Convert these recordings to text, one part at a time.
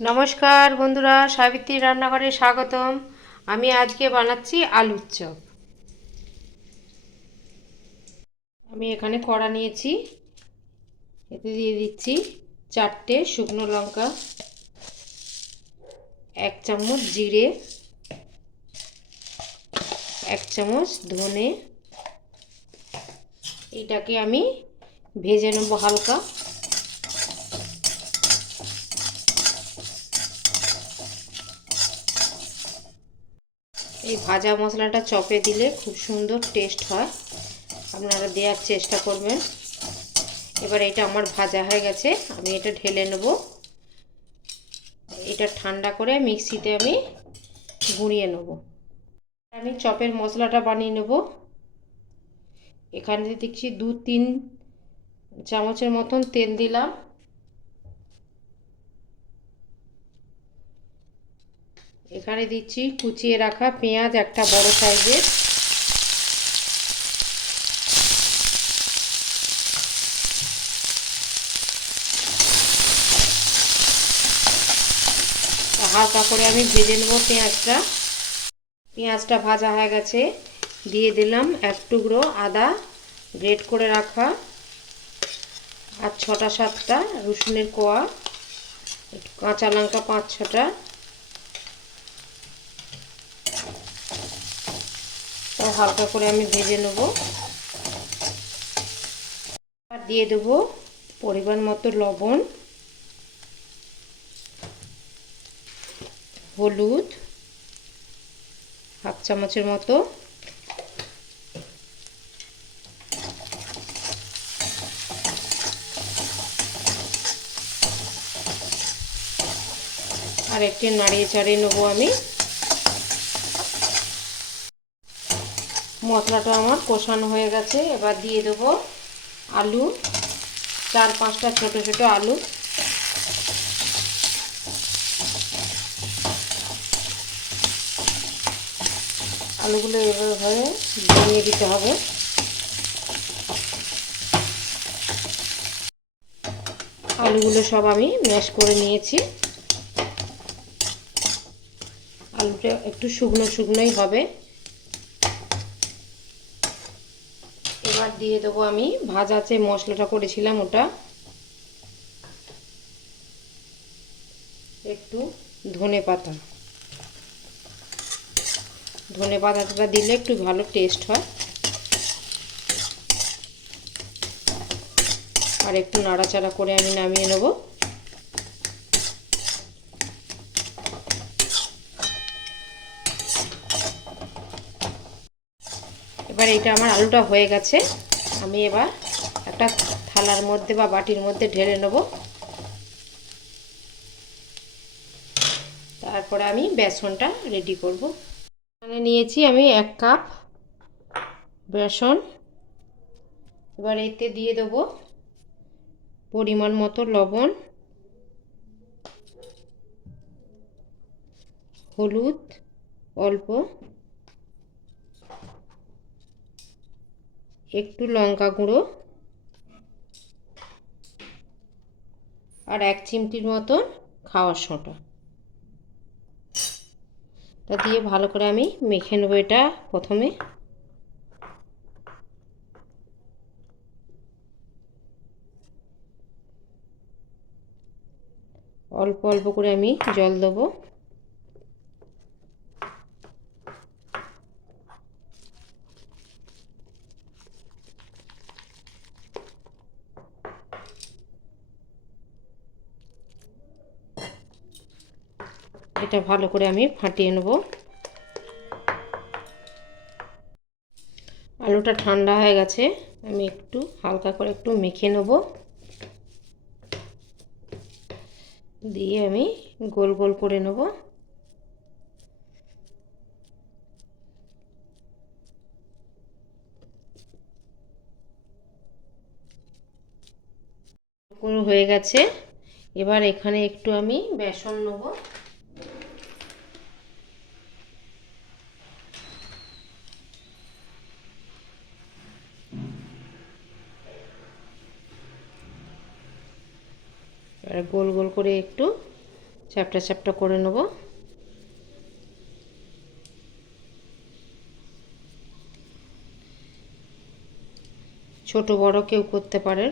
নমস্কার বন্ধুরা, সাবিত্রী রান্নাঘরে স্বাগতম। আমি আজকে বানাচ্ছি আলুর চপ। আমি এখানে কড়া নিয়েছি, এতে দিয়ে দিচ্ছি 4টে শুকনো লঙ্কা, 1 চামচ জিরে, 1 চামচ ধনে। এটাকে আমি ভেজে নেব হালকা। এই ভাজা মশলাটা চপে দিলে খুব সুন্দর টেস্ট হয়, আপনারা দেওয়ার চেষ্টা করবেন। এবার এটা আমার ভাজা হয়ে গেছে, আমি এটা ঢেলে নেব। এটা ঠান্ডা করে মিক্সিতে আমি গুঁড়িয়ে নেব। আমি চপের মশলাটা বানিয়ে নেব। এখানে দেখছি 2-3 চামচের মতন তেল দিলাম। এখানে দিচ্ছি কুচিয়ে রাখা পেঁয়াজ, একটা বড় সাইজের। হালকা করে আমি ভেজে নেব পেঁয়াজটা। পেঁয়াজটা ভাজা হয়ে গেছে, দিয়ে দিলাম 1 টুকরো আদা গ্রেট করে রাখা, আর 6-7টা রসুনের কোয়া, কাঁচা লঙ্কা 5-6টা। তাও হালকা করে আমি ভেজে নেব। আর দিয়ে দেবো পরিমাণ মতো লবণ, হলুদ 1/2 চামচের মতো, আর একটু নাড়িয়ে চাড়িয়ে নেবো আমি। মশলাটা আমার কষানো হয়ে গেছে, এবার দিয়ে দেবো আলু, 4-5টা ছোট ছোট আলু। আলুগুলো এভাবে ভেঙে দিতে হবে। আলুগুলো সব আমি ম্যাশ করে নিয়েছি। আলুটা একটু শুকনো শুকনোই হবে। এবার দিয়ে দেবো আমি ভাজা যে মশলাটা করেছিলাম ওটা, একটু ধনে পাতাটা দিলে একটু ভালো টেস্ট হয়। আর একটু নাড়াচাড়া করে আমি নামিয়ে নেব। এবার এটা আমার আলুটা হয়ে গেছে, আমি এবার একটা থালার মধ্যে বা বাটির মধ্যে ঢেলে নেব। তারপরে আমি বেসনটা রেডি করব। এখানে নিয়েছি আমি 1 কাপ বেসন। এবার এতে দিয়ে দেব পরিমাণ মতো লবণ, হলুদ অল্প, একটু লঙ্কা গুঁড়ো, আর 1 চিমটির মতন খাওয়ার সোঁটা। তা দিয়ে ভালো করে আমি মেখে নেব এটা। প্রথমে অল্প অল্প করে আমি জল দেবো। এটা ভালো করে আমি ফাটিয়ে নেব। আলুটা ঠান্ডা হয়ে গেছে, আমি একটু হালকা করে একটু মেখে নেব। দিয়ে আমি গোল গোল করে নেব। পুরো হয়ে গেছে। এবার এখানে একটু আমি বেসন নেব। এবার গোল গোল করে একটু চ্যাপটা চ্যাপটা করে নেব। ছোট বড় কেউ করতে পারেন,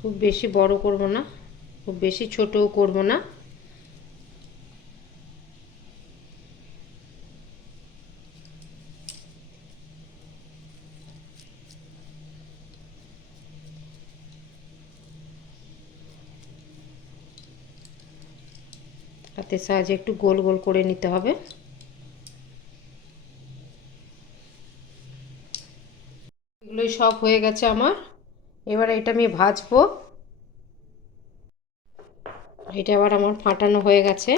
খুব বেশি বড় করব না, খুব বেশি ছোটও করব না। হাতের সাহায্যে একটু গোল গোল করে নিতে হবে। এগুলোই সব হয়ে গেছে আমার। এবার এটা আমি ভাজবো। এটা আবার আমার ফাটানো হয়ে গেছে।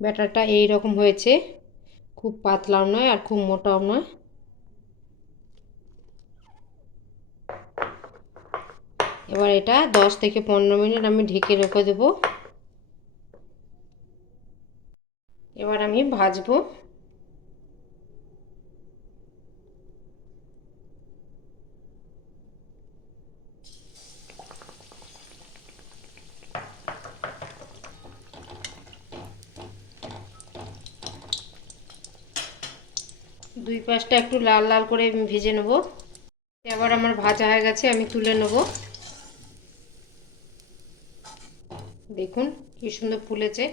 ব্যাটারটা এই রকম হয়েছে, খুব পাতলাও নয় আর খুব মোটাও নয়। এবার এটা 10 থেকে 15 মিনিট আমি ঢেকে রেখে দেব। এবার আমি ভাজবো। দুই পাশটা একটু লাল লাল করে আমি ভেজে নেব। এবার আমার ভাজা হয়ে গেছে, আমি তুলে নেব। দেখুন কি সুন্দর ফুলেছে।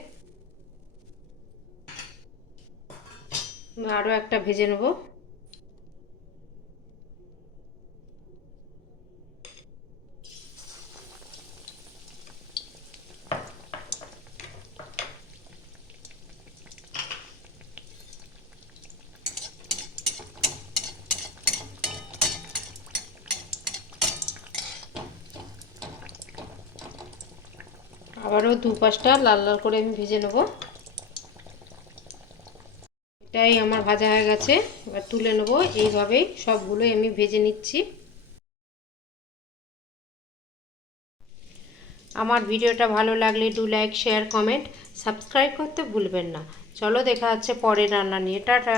আরও একটা ভেজে নেব। আবারও দু পাশটা লাল লাল করে আমি ভেজে নেব। এটাই আমার ভাজা হয়ে গেছে, এবার তুলে নেব। এইভাবেই সবগুলোই আমি ভেজে নিচ্ছি। আমার ভিডিওটা ভালো লাগলে do like, share, comment, subscribe করতে ভুলবেন না। চলো দেখা হচ্ছে পরের রান্না নিয়ে। টাটা।